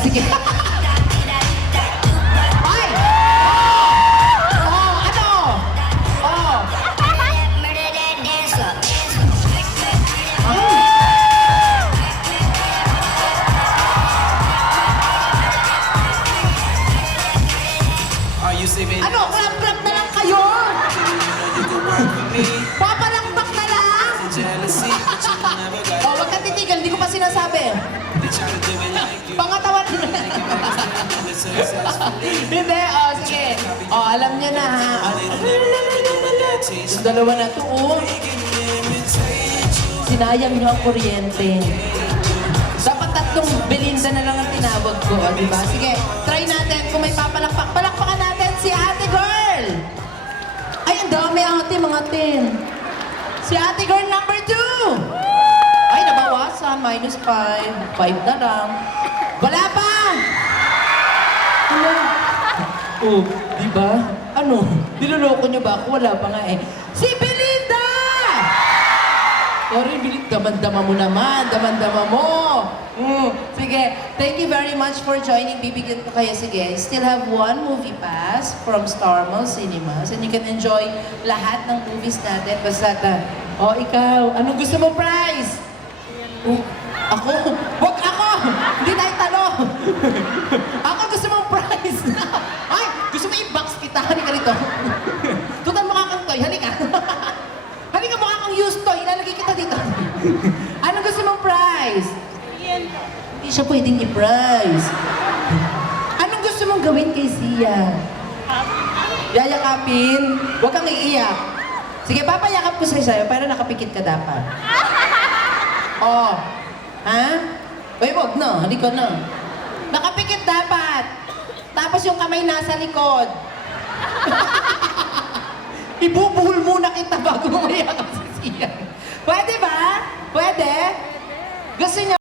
sige. Ay! Ano? Oh. Are you saving? Ano? Rap-rap na lang kayo! You can work with me. Papalakpak na lang! Jealousy, but you never got. Oh, wag ka titigil. Hindi ko pa sinasabi. They try to do it like you. Pangatawan. Successfully. Hindi, oh, sige. Oh, alam niyo na, ha? Yung dalawa na to, oh. Sinayang niyo ang kuryente. Dapat 3 Belinda na lang ang tinawag ko, oh, di ba? Sige, try natin kung may papalakpak. Palakpakan natin si Ate Girl! Ay, ang dami ate, mga 10. Si Ate Girl number 2! Ay, nabawasan. -5. 5 na lang. Wala pa! Wala. Oh, di ba? Ano? Niloloko niyo ba ako? Wala pa nga eh. Si Belinda! Sorry, Belinda. Daman-dama mo naman. Daman-dama mo. Sige. Thank you very much for joining. Bibigyan ko kayo. Sige. Still have 1 movie pass from Star Mall Cinemas. And you can enjoy lahat ng movies natin. Basta oh, ikaw. Anong gusto mo prize? Ako? Wag ako! Hindi tayo talo! Ako gusto mong prize! Ay! Gusto mo i-box kita? Halika rito. Tutal mukha kang toy. Halika. Halika mukha kang used toy. Ilalagay kita dito. Anong gusto mong prize? Hindi siya pwedeng i-prize. Anong gusto mong gawin kay Sia? Yayakapin? Huwag kang iiyak. Sige, papayakap ko sa'yo para nakapikit ka dapat. Oh. Ha? Uy, wag na. Halika na. Nakapikit dapat. Tapos yung kamay nasa likod. Ibubuhol muna kita bago mo mayakap si Sian. Pwede ba? Pwede? Gusto niyo?